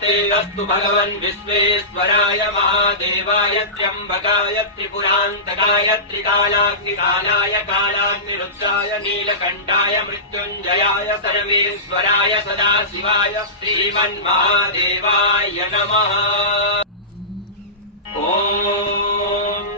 नमस्ते अस्तु भगवन् विश्वेश्वराय महादेवाय त्र्यम्बकाय त्रिपुरान्तकाय त्रिकालाग्निकालाय कालाग्निरुद्राय नीलकण्ठाय मृत्युञ्जयाय सर्वेश्वराय सदाशिवाय श्रीमन्महादेवाय नमः। ॐ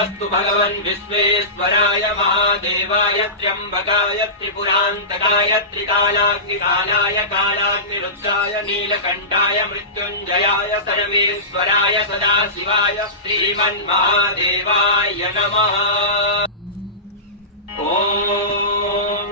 अस्तु भगवन् विश्वेश्वराय महादेवाय त्र्यम्बकाय त्रिपुरान्तकाय त्रिकालाग्निकालाय कालाग्निरुद्राय नीलकण्ठाय मृत्युञ्जयाय सर्वेश्वराय सदाशिवाय श्रीमन्महादेवाय नमः। ॐ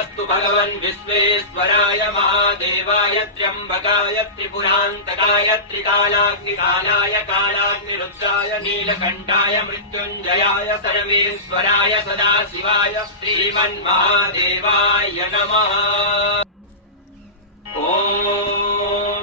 नमस्ते भगवन् विश्वेश्वराय महादेवाय त्र्यम्बकाय त्रिपुरान्तकाय त्रिकालाग्निकालाय कालाग्निरुद्राय नीलकण्ठाय मृत्युञ्जयाय सर्वेश्वराय सदाशिवाय श्रीमन्महादेवाय नमः। ॐ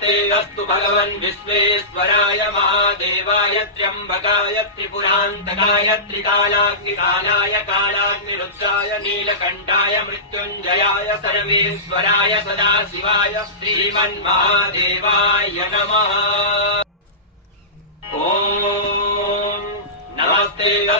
नमस्ते अस्तु भगवन् विश्वेश्वराय महादेवाय त्र्यम्बकाय त्रिपुरान्तकाय त्रिकालाग्निकालाय कालाग्निरुद्राय नीलकण्ठाय मृत्युञ्जयाय सर्वेश्वराय सदाशिवाय श्रीमन्महादेवाय नमः